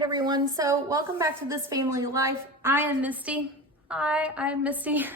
right, everyone. So welcome back to This Family Life. I am Misty. Hi, I'm Misty.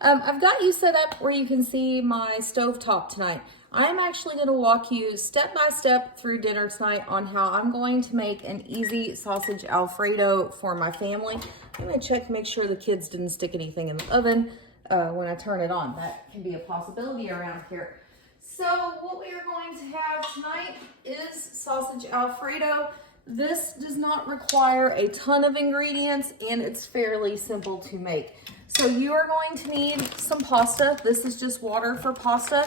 I've got you set up where you can see my stovetop tonight. I'm actually going to walk you step by step through dinner tonight on how I'm going to make an easy sausage Alfredo for my family. I'm going to check, make sure the kids didn't stick anything in the oven when I turn it on. That can be a possibility around here. So what we are going to have tonight is sausage Alfredo. This does not require a ton of ingredients and it's fairly simple to make. So you are going to need some pasta. This is just water for pasta.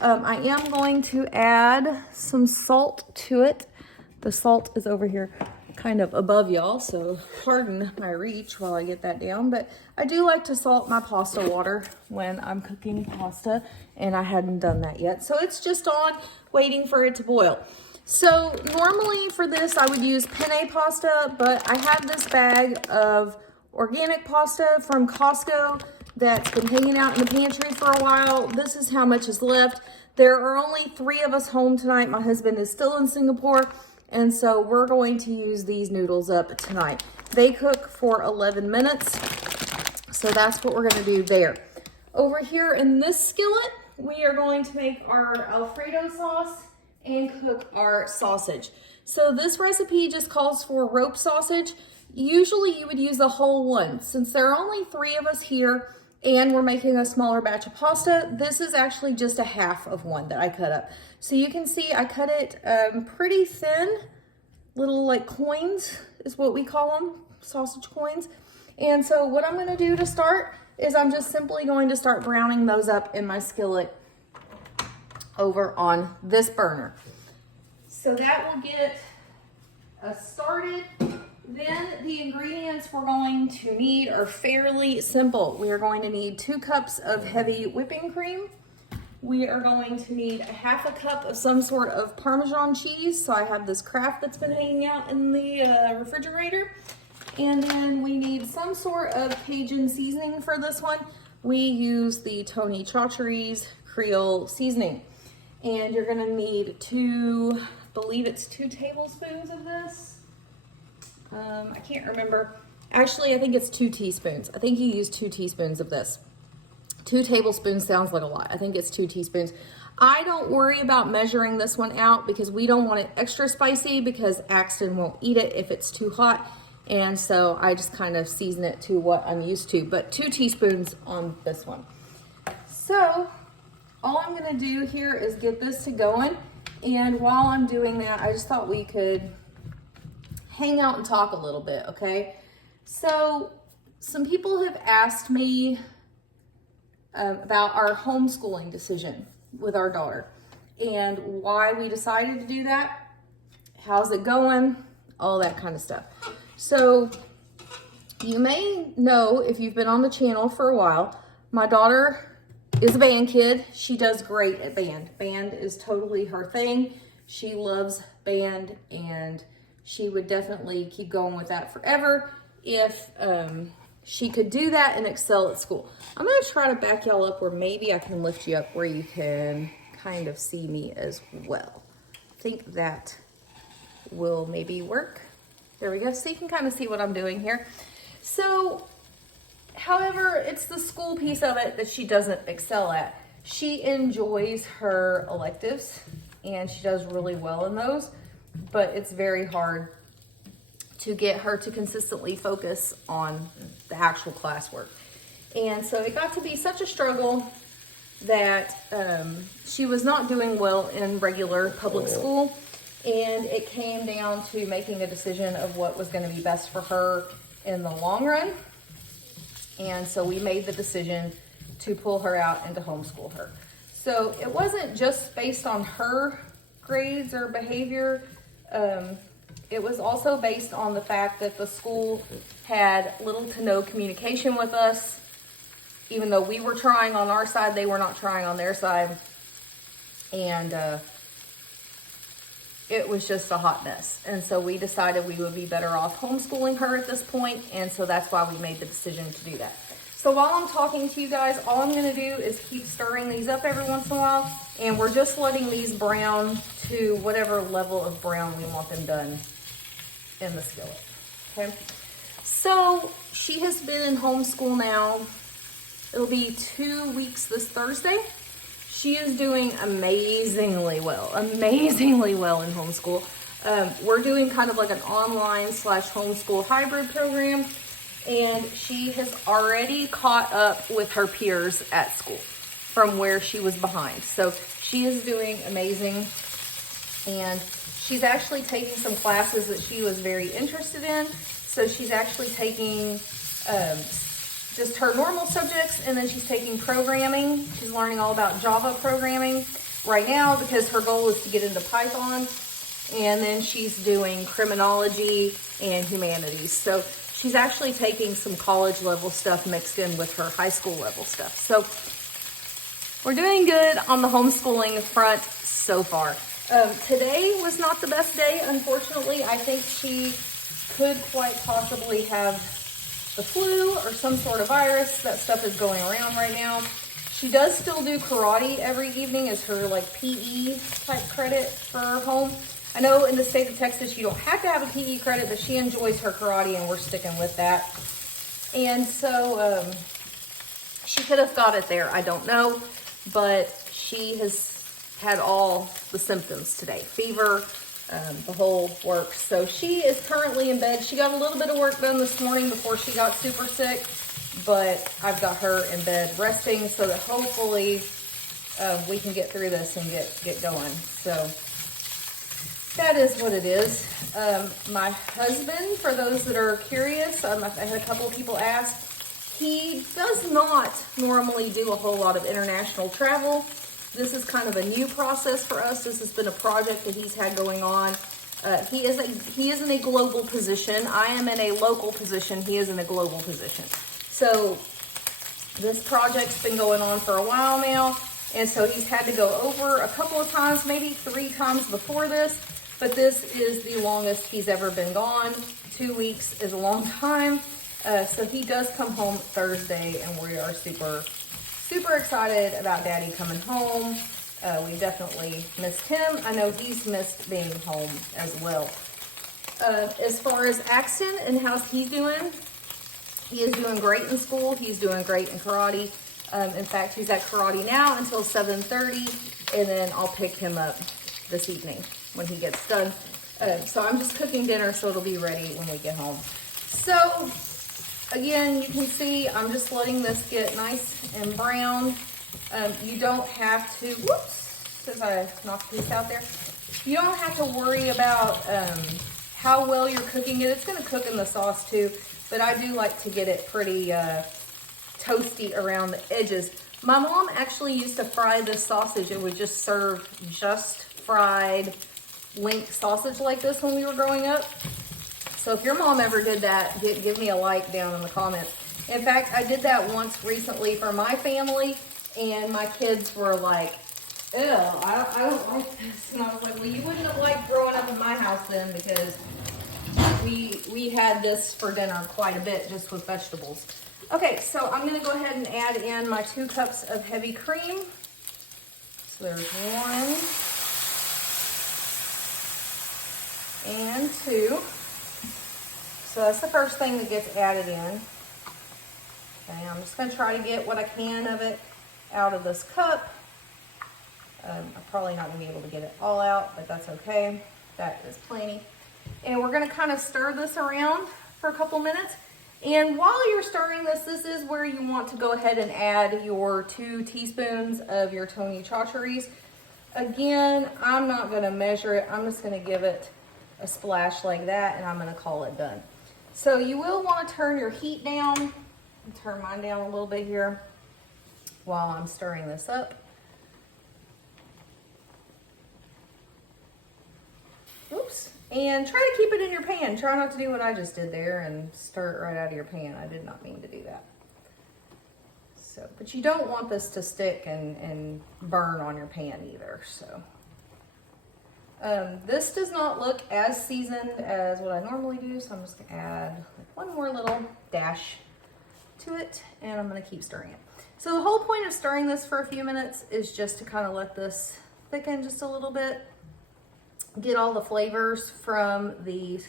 I am going to add some salt to it. The salt is over here kind of above y'all, so pardon my reach while I get that down. But I do like to salt my pasta water when I'm cooking pasta, and I hadn't done that yet. So it's just on, waiting for it to boil. So normally for this, I would use penne pasta, but I have this bag of organic pasta from Costco that's been hanging out in the pantry for a while. This is how much is left. There are only 3 of us home tonight. My husband is still in Singapore, and so we're going to use these noodles up tonight. They cook for 11 minutes, so that's what we're gonna do there. Over here in this skillet, we are going to make our Alfredo sauce and cook our sausage. So this recipe just calls for rope sausage. Usually you would use the whole one. Since there are only 3 of us here and we're making a smaller batch of pasta, this is actually just a half of one that I cut up. So you can see I cut it pretty thin, little like coins is what we call them, sausage coins. And so what I'm gonna do to start is I'm just simply going to start browning those up in my skillet over on this burner. So that will get us started. Then the ingredients we're going to need are fairly simple. We are going to need 2 cups of heavy whipping cream. We are going to need a half a cup of some sort of Parmesan cheese. So I have this Kraft that's been hanging out in the refrigerator. And then we need some sort of Cajun seasoning for this one. We use the Tony Chachere's Creole seasoning. And you're gonna need 2, I believe it's 2 tablespoons of this. I can't remember. Actually, I think it's 2 teaspoons. I think you use 2 teaspoons of this. 2 tablespoons sounds like a lot. I think it's 2 teaspoons. I don't worry about measuring this one out because we don't want it extra spicy because Axton won't eat it if it's too hot. And so I just kind of season it to what I'm used to, but 2 teaspoons on this one. So all I'm gonna do here is get this to going. And while I'm doing that, I just thought we could hang out and talk a little bit, okay? So some people have asked me about our homeschooling decision with our daughter and why we decided to do that, how's it going, all that kind of stuff. So you may know, if you've been on the channel for a while, my daughter is a band kid. She does great at band. Band is totally her thing. She loves band and she would definitely keep going with that forever if she could do that and excel at school. I'm gonna try to back y'all up where maybe I can lift you up where you can kind of see me as well. I think that will maybe work. There we go, so you can kind of see what I'm doing here. So, however, it's the school piece of it that she doesn't excel at. She enjoys her electives and she does really well in those, but it's very hard to get her to consistently focus on the actual classwork. And so it got to be such a struggle that she was not doing well in regular public school. And it came down to making a decision of what was going to be best for her in the long run. And so we made the decision to pull her out and to homeschool her. So it wasn't just based on her grades or behavior. It was also based on the fact that the school had little to no communication with us. Even though we were trying on our side, they were not trying on their side. And it was just a hot mess. And so we decided we would be better off homeschooling her at this point. And so that's why we made the decision to do that. So while I'm talking to you guys, all I'm gonna do is keep stirring these up every once in a while. And we're just letting these brown to whatever level of brown we want them done in the skillet, okay? So she has been in homeschool now. It'll be 2 weeks this Thursday. She is doing amazingly well in homeschool. We're doing kind of like an online / homeschool hybrid program, and she has already caught up with her peers at school from where she was behind. So she is doing amazing, and she's actually taking some classes that she was very interested in. So she's actually taking just her normal subjects, and then she's taking programming. She's learning all about Java programming right now because her goal is to get into Python. And then she's doing criminology and humanities. So she's actually taking some college level stuff mixed in with her high school level stuff. So we're doing good on the homeschooling front so far. Today was not the best day, unfortunately. I think she could quite possibly have the flu or some sort of virus. That stuff is going around right now. She does still do karate every evening as her like PE type credit for home. I know in the state of Texas, you don't have to have a PE credit, but she enjoys her karate and we're sticking with that. And so she could have got it there, I don't know, but she has had all the symptoms today. Fever, the whole works. So she is currently in bed. She got a little bit of work done this morning before she got super sick, but I've got her in bed resting so that hopefully we can get through this and get going. So that is what it is. My husband, for those that are curious, I had a couple of people ask, he does not normally do a whole lot of international travel. This is kind of a new process for us. This has been a project that he's had going on. He is in a global position. I am in a local position. He is in a global position. So this project's been going on for a while now. And so he's had to go over a couple of times, maybe 3 times before this. But this is the longest he's ever been gone. 2 weeks is a long time. So he does come home Thursday, and we are super excited about Daddy coming home. We definitely missed him. I know he's missed being home as well. As far as Axton and how he's doing, he is doing great in school. He's doing great in karate. In fact, he's at karate now until 7:30, and then I'll pick him up this evening when he gets done. So I'm just cooking dinner so it'll be ready when we get home. So again, you can see I'm just letting this get nice and brown. You don't have to, whoops, as I knocked a piece out there. You don't have to worry about how well you're cooking it. It's gonna cook in the sauce too, but I do like to get it pretty toasty around the edges. My mom actually used to fry this sausage and would just serve just fried link sausage like this when we were growing up. So if your mom ever did that, give me a like down in the comments. In fact, I did that once recently for my family, and my kids were like, ew, I don't like this. And I was like, well, you wouldn't have liked growing up in my house then, because we had this for dinner quite a bit just with vegetables. Okay, so I'm gonna go ahead and add in my 2 cups of heavy cream. So there's 1 and 2. So that's the first thing that gets added in. Okay, I'm just gonna try to get what I can of it out of this cup. I'm probably not gonna be able to get it all out, but that's okay. That is plenty. And we're gonna kind of stir this around for a couple minutes. And while you're stirring this, this is where you want to go ahead and add your 2 teaspoons of your Tony Chachere's. Again, I'm not gonna measure it. I'm just gonna give it a splash like that, and I'm gonna call it done. So you will want to turn your heat down. Turn mine down a little bit here while I'm stirring this up. Oops. And try to keep it in your pan. Try not to do what I just did there and stir it right out of your pan. I did not mean to do that. So, but you don't want this to stick and burn on your pan either. So this does not look as seasoned as what I normally do, so I'm just gonna add one more little dash to it, and I'm gonna keep stirring it. So the whole point of stirring this for a few minutes is just to kind of let this thicken just a little bit, get all the flavors from the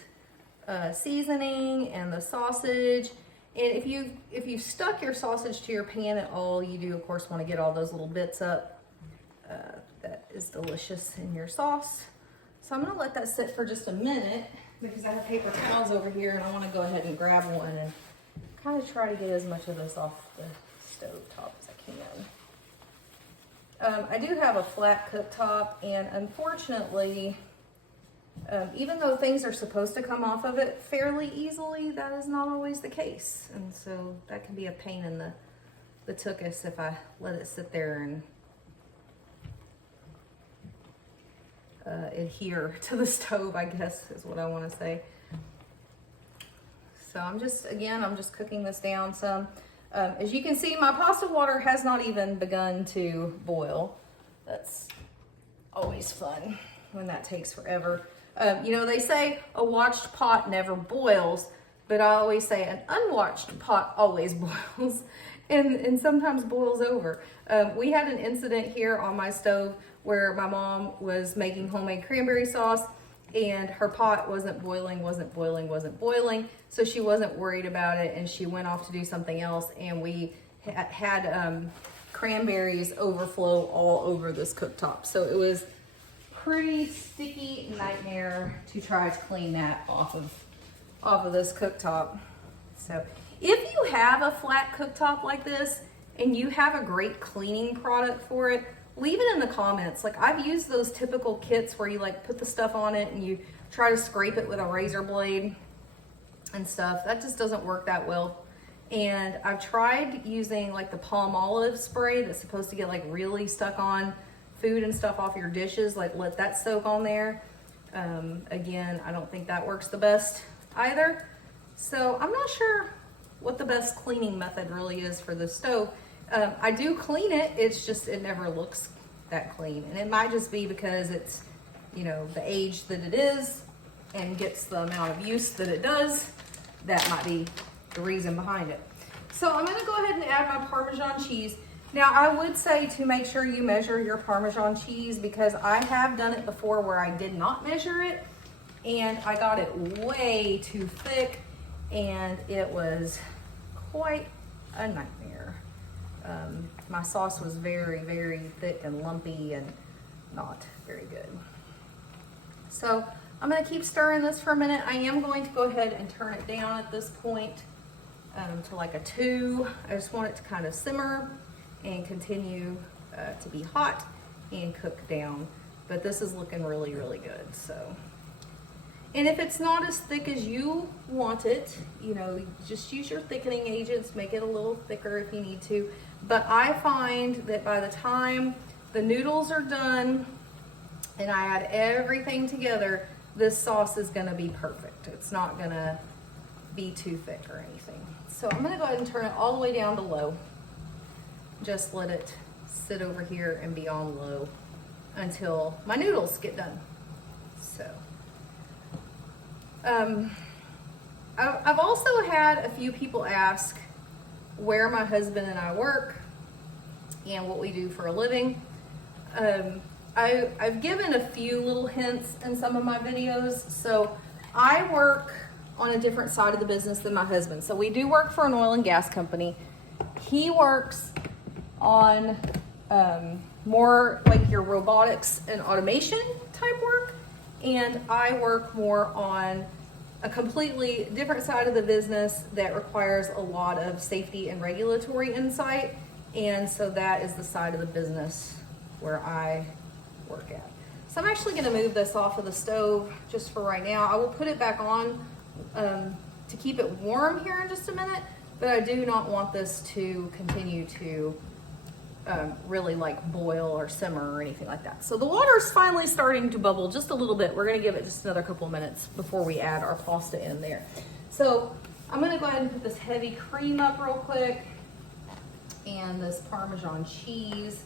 seasoning and the sausage. And if you stuck your sausage to your pan at all, you do of course want to get all those little bits up. That is delicious in your sauce. So I'm gonna let that sit for just a minute because I have paper towels over here and I want to go ahead and grab one and kind of try to get as much of this off the stove top as I can. I do have a flat cooktop, and unfortunately, even though things are supposed to come off of it fairly easily, that is not always the case. And so that can be a pain in the tuchus if I let it sit there and adhere to the stove, I guess is what I want to say. So I'm just cooking this down some. As you can see, my pasta water has not even begun to boil. That's always fun when that takes forever. You know, they say a watched pot never boils, but I always say an unwatched pot always boils and sometimes boils over. We had an incident here on my stove where my mom was making homemade cranberry sauce and her pot wasn't boiling. So she wasn't worried about it and she went off to do something else, and we had cranberries overflow all over this cooktop. So it was pretty sticky nightmare to try to clean that off of this cooktop. So if you have a flat cooktop like this and you have a great cleaning product for it, leave it in the comments. Like, I've used those typical kits where you like put the stuff on it and you try to scrape it with a razor blade and stuff. That just doesn't work that well. And I've tried using like the palm olive spray that's supposed to get like really stuck on food and stuff off your dishes, like let that soak on there. Again, I don't think that works the best either. So I'm not sure what the best cleaning method really is for the stove. I do clean it, it's just it never looks that clean. And it might just be because it's, you know, the age that it is and gets the amount of use that it does. That might be the reason behind it. So I'm gonna go ahead and add my Parmesan cheese. Now I would say to make sure you measure your Parmesan cheese, because I have done it before where I did not measure it and I got it way too thick and it was quite a nightmare. My sauce was very, very thick and lumpy and not very good. So I'm gonna keep stirring this for a minute. I am going to go ahead and turn it down at this point to like a 2. I just want it to kind of simmer and continue to be hot and cook down. But this is looking really, really good. So, and if it's not as thick as you want it, you know, just use your thickening agents, make it a little thicker if you need to. But I find that by the time the noodles are done and I add everything together, this sauce is gonna be perfect. It's not gonna be too thick or anything. So I'm gonna go ahead and turn it all the way down to low. Just let it sit over here and be on low until my noodles get done. So, I've also had a few people ask where my husband and I work and what we do for a living. I've given a few little hints in some of my videos. So I work on a different side of the business than my husband. So we do work for an oil and gas company. He works on more like your robotics and automation type work, and I work more on a completely different side of the business that requires a lot of safety and regulatory insight, and so that is the side of the business where I work at. So I'm actually going to move this off of the stove just for right now. I will put it back on to keep it warm here in just a minute, but I do not want this to continue to really like boil or simmer or anything like that. So the water's finally starting to bubble just a little bit. We're gonna give it just another couple of minutes before we add our pasta in there. So I'm gonna go ahead and put this heavy cream up real quick and this Parmesan cheese,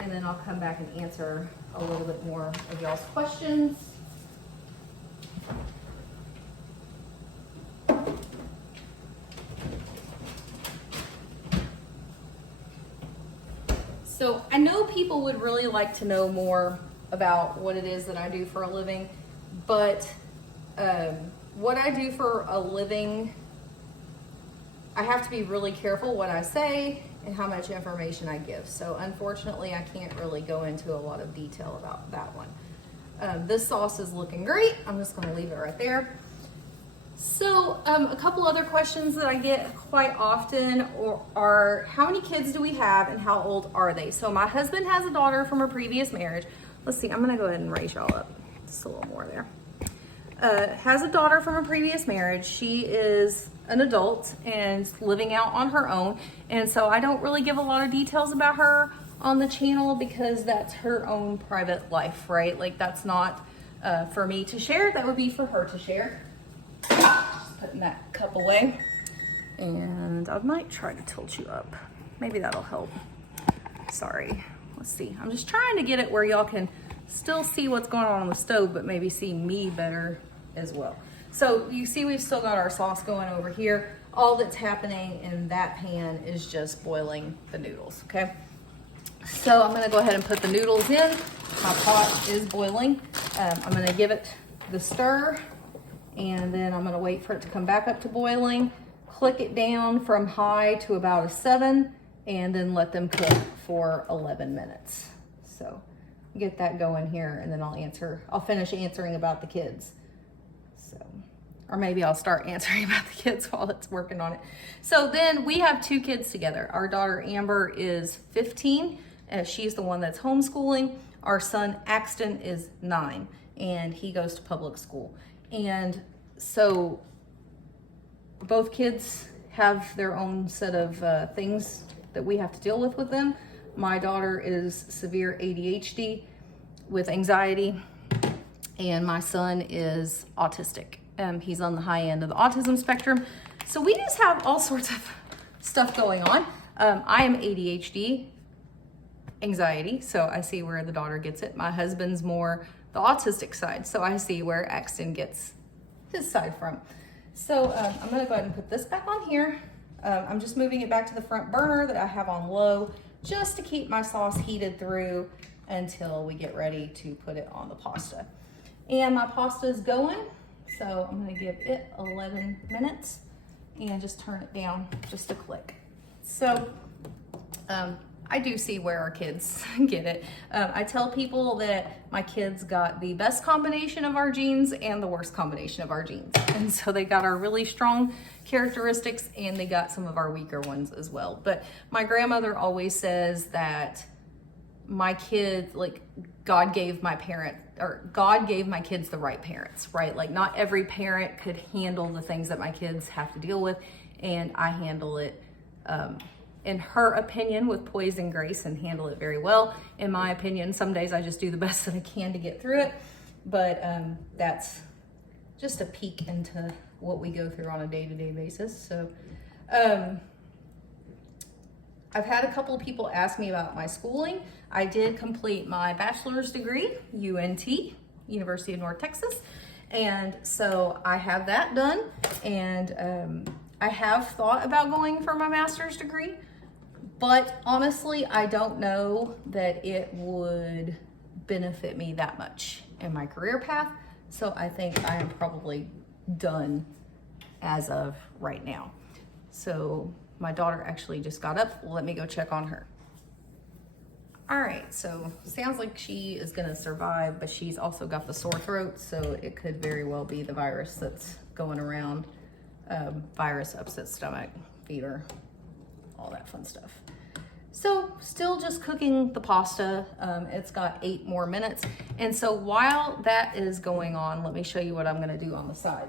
and then I'll come back and answer a little bit more of y'all's questions. So I know people would really like to know more about what it is that I do for a living, but what I do for a living, I have to be really careful what I say and how much information I give. So unfortunately, I can't really go into a lot of detail about that one. This sauce is looking great. I'm just gonna leave it right there. So a couple other questions that I get quite often are how many kids do we have and how old are they? So my husband has a daughter from a previous marriage. Let's see, I'm gonna go ahead and raise y'all up. Just a little more there. Has a daughter from a previous marriage. She is an adult and living out on her own. And so I don't really give a lot of details about her on the channel because that's her own private life, right? Like that's not for me to share. That would be for her to share. Just putting that cup away. And I might try to tilt you up. Maybe that'll help. Sorry. Let's see. I'm just trying to get it where y'all can still see what's going on the stove, but maybe see me better as well. So you see we've still got our sauce going over here. All that's happening in that pan is just boiling the noodles, okay? So I'm gonna go ahead and put the noodles in. My pot is boiling. I'm gonna give it the stir, and then I'm gonna wait for it to come back up to boiling. Click it down from high to about a 7, and then let them cook for 11 minutes. So get that going here, and then I'll finish answering about the kids. So, or maybe I'll start answering about the kids while it's working on it. So then we have 2 kids together. Our daughter Amber is 15, and she's the one that's homeschooling. Our son Axton is 9, and he goes to public school. And so both kids have their own set of things that we have to deal with them. My daughter is severe ADHD with anxiety, and my son is autistic. He's on the high end of the autism spectrum. So we just have all sorts of stuff going on. I am ADHD, anxiety, so I see where the daughter gets it. My husband's more the autistic side, so I see where Axton gets his side from. So I'm gonna go ahead and put this back on here. I'm just moving it back to the front burner that I have on low just to keep my sauce heated through until we get ready to put it on the pasta. And my pasta is going, so I'm gonna give it 11 minutes and just turn it down just a click. So I do see where our kids get it. I tell people that my kids got the best combination of our genes and the worst combination of our genes. And so they got our really strong characteristics and they got some of our weaker ones as well. But my grandmother always says that my kids, like God gave my kids the right parents, right? Like not every parent could handle the things that my kids have to deal with, and I handle it in her opinion with poise and grace and handle it very well. In my opinion, some days I just do the best that I can to get through it, but that's just a peek into what we go through on a day-to-day basis. So I've had a couple of people ask me about my schooling. I did complete my bachelor's degree, UNT, University of North Texas. And so I have that done. And I have thought about going for my master's degree, but honestly, I don't know that it would benefit me that much in my career path. So I think I am probably done as of right now. So my daughter actually just got up. Let me go check on her. All right, so sounds like she is gonna survive, but she's also got the sore throat, so it could very well be the virus that's going around. Virus, upset stomach, fever, all that fun stuff. So still just cooking the pasta. It's got 8 more minutes. And so while that is going on, let me show you what I'm gonna do on the side.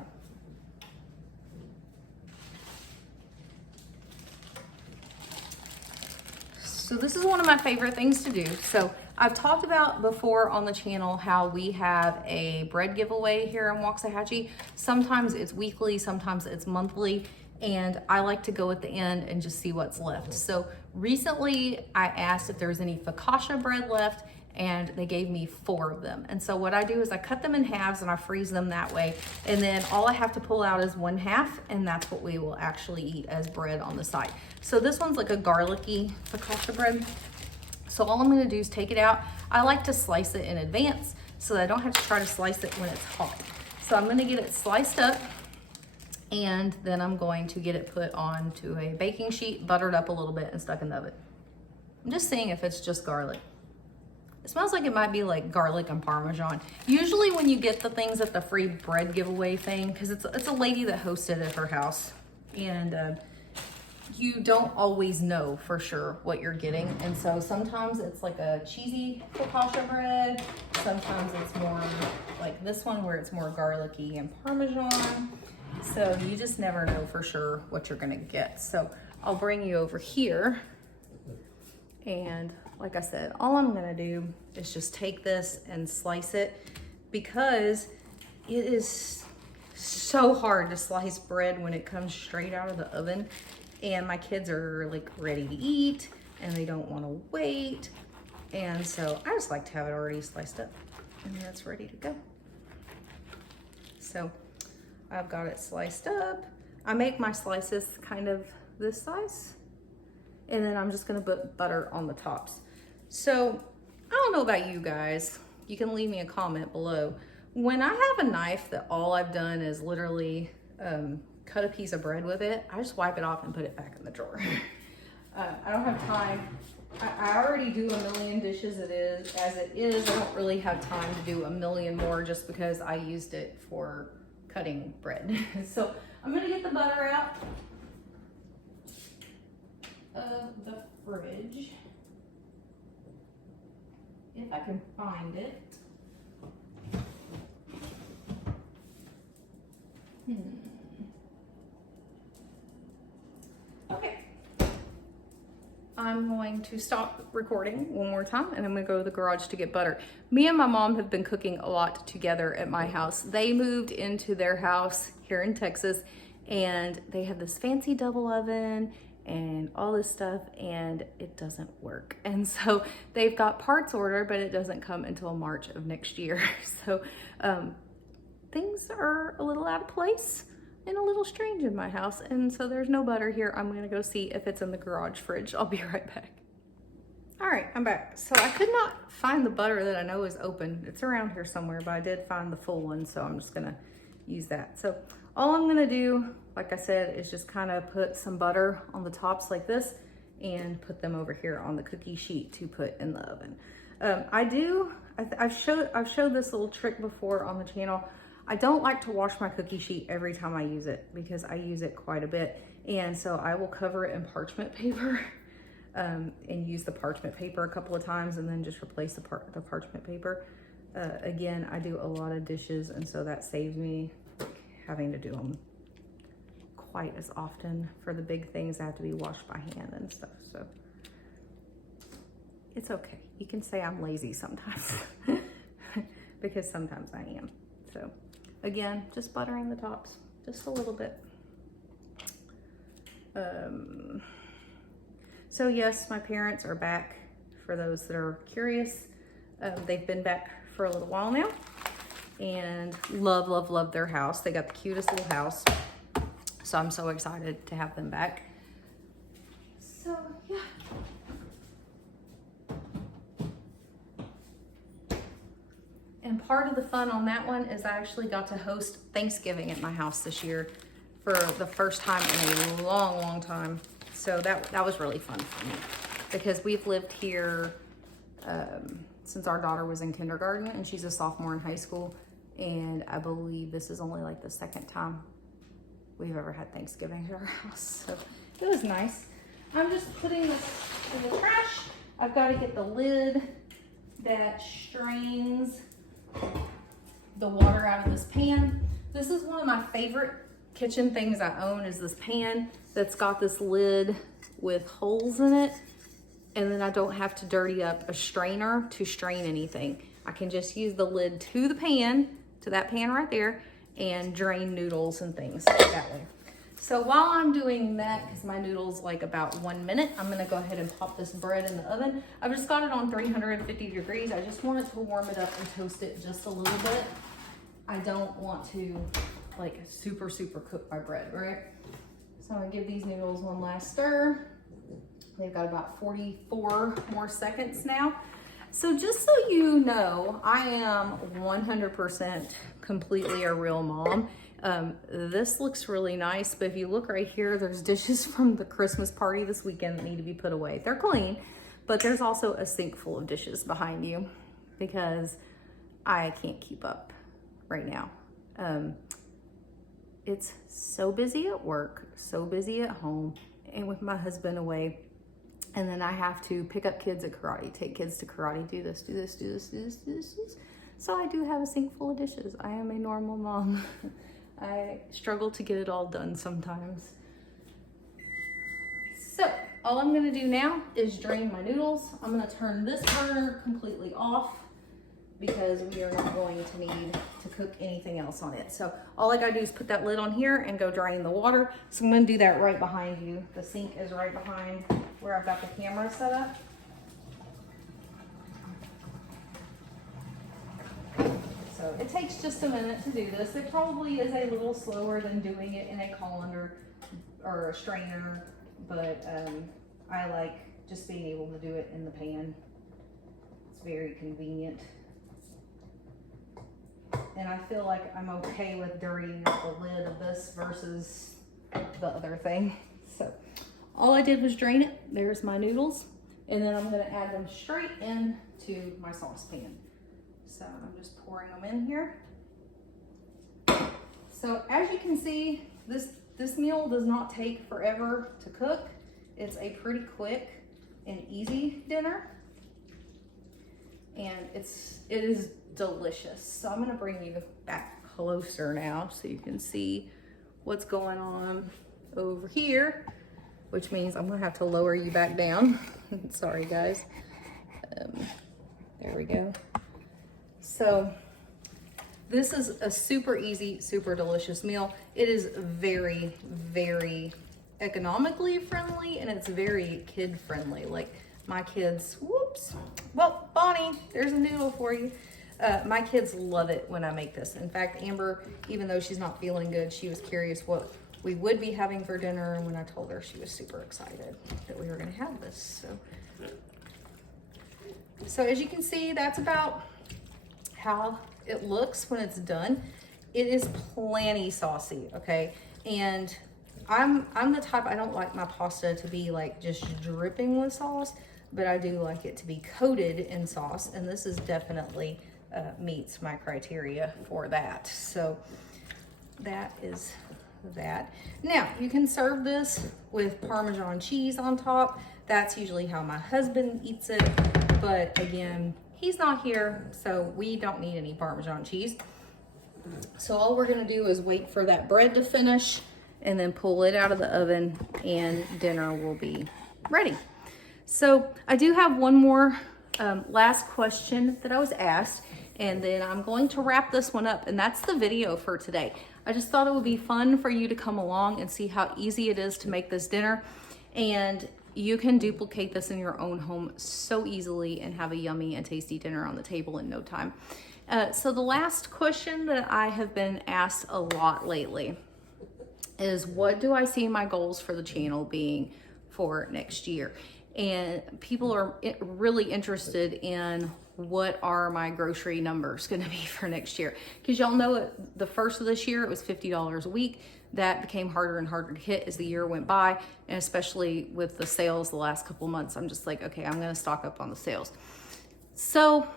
So this is one of my favorite things to do. So I've talked about before on the channel how we have a bread giveaway here in Waxahachie. Sometimes it's weekly, sometimes it's monthly, and I like to go at the end and just see what's left. So recently I asked if there was any focaccia bread left, and they gave me 4 of them. And so what I do is I cut them in halves and I freeze them that way. And then all I have to pull out is 1/2, and that's what we will actually eat as bread on the side. So this one's like a garlicky focaccia bread. So all I'm gonna do is take it out. I like to slice it in advance so that I don't have to try to slice it when it's hot. So I'm gonna get it sliced up And then I'm going to get it put onto a baking sheet, buttered up a little bit, and stuck in the oven. I'm just seeing if it's just garlic. It smells like it might be like garlic and Parmesan. Usually when you get the things at the free bread giveaway thing, because it's a lady that hosted at her house, and you don't always know for sure what you're getting. And so sometimes it's like a cheesy focaccia bread. Sometimes it's more like this one where it's more garlicky and Parmesan. So you just never know for sure what you're gonna get. So I'll bring you over here. And like I said, all I'm gonna do is just take this and slice it, because it is so hard to slice bread when it comes straight out of the oven. And my kids are like ready to eat and they don't want to wait. And so I just like to have it already sliced up and that's ready to go. So I've got it sliced up. I make my slices kind of this size, and then I'm just gonna put butter on the tops. So I don't know about you guys, you can leave me a comment below. When I have a knife that all I've done is literally cut a piece of bread with it, I just wipe it off and put it back in the drawer. I don't have time. I already do a million dishes as it is. I don't really have time to do a million more just because I used it for cutting bread. So I'm gonna get the butter out of the fridge, if I can find it. Okay. I'm going to stop recording one more time and I'm gonna go to the garage to get butter. Me and my mom have been cooking a lot together at my house. They moved into their house here in Texas and they have this fancy double oven and all this stuff, and it doesn't work. And so they've got parts ordered, but it doesn't come until March of next year. So things are a little out of place and a little strange in my house. And so there's no butter here. I'm gonna go see if it's in the garage fridge. I'll be right back. All right, I'm back. So I could not find the butter that I know is open. It's around here somewhere, but I did find the full one, so I'm just gonna use that. So all I'm gonna do, like I said, is just kind of put some butter on the tops like this and put them over here on the cookie sheet to put in the oven. I've showed this little trick before on the channel. I don't like to wash my cookie sheet every time I use it because I use it quite a bit. And so I will cover it in parchment paper and use the parchment paper a couple of times and then just replace the parchment paper. Again, I do a lot of dishes, and so that saves me having to do them quite as often. For the big things, I have to be washed by hand and stuff. So it's okay. You can say I'm lazy sometimes because sometimes I am. So again, just buttering the tops, just a little bit. So yes, my parents are back, for those that are curious. They've been back for a little while now and love their house. They got the cutest little house. So I'm so excited to have them back. So yeah. And part of the fun on that one is I actually got to host Thanksgiving at my house this year for the first time in a long time. So that was really fun for me because we've lived here since our daughter was in kindergarten, and she's a sophomore in high school. And I believe this is only like the second time we've ever had Thanksgiving at our house. So it was nice. I'm just putting this in the trash. I've got to get the lid that strains the water out of this pan. This is one of my favorite kitchen things I own, is this pan that's got this lid with holes in it. And then I don't have to dirty up a strainer to strain anything. I can just use the lid to the pan, to that pan right there, and drain noodles and things that way. So while I'm doing that, because my noodles like about 1 minute, I'm gonna go ahead and pop this bread in the oven. I've just got it on 350 degrees. I just want it to warm it up and toast it just a little bit. I don't want to like super cook my bread, right? So I'm gonna give these noodles one last stir. They've got about 44 more seconds now. So just so you know, I am 100% completely a real mom. This looks really nice, but if you look right here, there's dishes from the Christmas party this weekend that need to be put away. They're clean, but there's also a sink full of dishes behind you because I can't keep up right now. It's so busy at work, so busy at home, and with my husband away. And then I have to pick up kids at karate, take kids to karate, do this, do this, do this, do this, do this. So I do have a sink full of dishes. I am a normal mom. I struggle to get it all done sometimes. So all I'm gonna do now is drain my noodles. I'm gonna turn this burner completely off because we are not going to need to cook anything else on it. So all I gotta do is put that lid on here and go drain the water. So I'm gonna do that right behind you. The sink is right behind where I've got the camera set up. So it takes just a minute to do this. It probably is a little slower than doing it in a colander or a strainer, but I like just being able to do it in the pan. It's very convenient. And I feel like I'm okay with dirtying up the lid of this versus the other thing. So all I did was drain it. There's my noodles. And then I'm gonna add them straight into my saucepan. So I'm just pouring them in here. So as you can see, this meal does not take forever to cook. It's a pretty quick and easy dinner. And it is delicious. So I'm gonna bring you back closer now so you can see what's going on over here, which means I'm gonna have to lower you back down. Sorry guys. There we go. So this is a super easy, super delicious meal. It is very, very economically friendly and it's very kid friendly. Like my kids, whoops. Well, Bonnie, there's a noodle for you. My kids love it when I make this. In fact, Amber, even though she's not feeling good, she was curious what we would be having for dinner. And when I told her, she was super excited that we were gonna have this. So as you can see, that's about how it looks when it's done. It is plenty saucy, okay? And I'm the type, I don't like my pasta to be like just dripping with sauce, but I do like it to be coated in sauce, and this is definitely meets my criteria for that. So that is that. Now you can serve this with Parmesan cheese on top. That's usually how my husband eats it, but again, he's not here, so we don't need any Parmesan cheese. So all we're gonna do is wait for that bread to finish and then pull it out of the oven and dinner will be ready. So I do have one more last question that I was asked, and then I'm going to wrap this one up, and that's the video for today. I just thought it would be fun for you to come along and see how easy it is to make this dinner, and you can duplicate this in your own home so easily and have a yummy and tasty dinner on the table in no time. So the last question that I have been asked a lot lately is, what do I see my goals for the channel being for next year? And people are really interested in what are my grocery numbers going to be for next year. Because y'all know the first of this year, it was $50 a week. That became harder and harder to hit as the year went by. And especially with the sales the last couple of months, I'm just like, okay, I'm going to stock up on the sales. So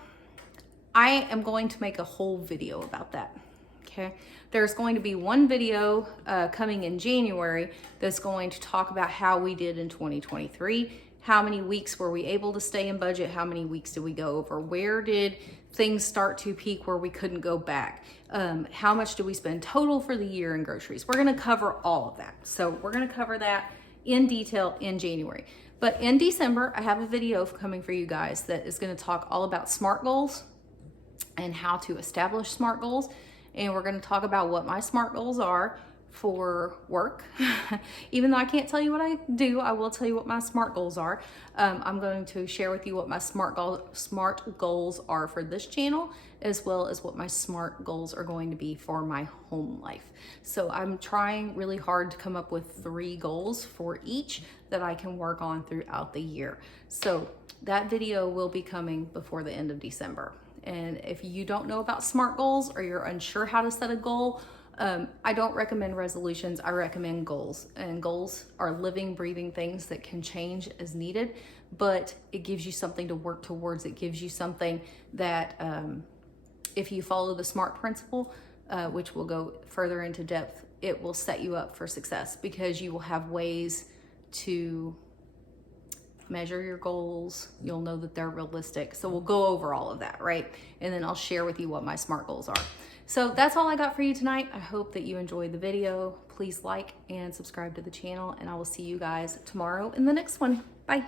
I am going to make a whole video about that. Okay. There's going to be one video coming in January that's going to talk about how we did in 2023. How many weeks were we able to stay in budget? How many weeks did we go over? Where did things start to peak where we couldn't go back? How much did we spend total for the year in groceries? We're gonna cover all of that. So we're gonna cover that in detail in January. But in December, I have a video coming for you guys that is gonna talk all about SMART goals and how to establish SMART goals. And we're gonna talk about what my SMART goals are for work. Even though I can't tell you what I do, I will tell you what my SMART goals are. I'm going to share with you what my SMART goals are for this channel, as well as what my SMART goals are going to be for my home life. So I'm trying really hard to come up with 3 goals for each that I can work on throughout the year. So that video will be coming before the end of December. And if you don't know about SMART goals or you're unsure how to set a goal, I don't recommend resolutions. I recommend goals, and goals are living, breathing things that can change as needed, but it gives you something to work towards. It gives you something that, if you follow the SMART principle, which will go further into depth, it will set you up for success because you will have ways to measure your goals. You'll know that they're realistic. So we'll go over all of that, right? And then I'll share with you what my SMART goals are. So that's all I got for you tonight. I hope that you enjoyed the video. Please like and subscribe to the channel, and I will see you guys tomorrow in the next one. Bye.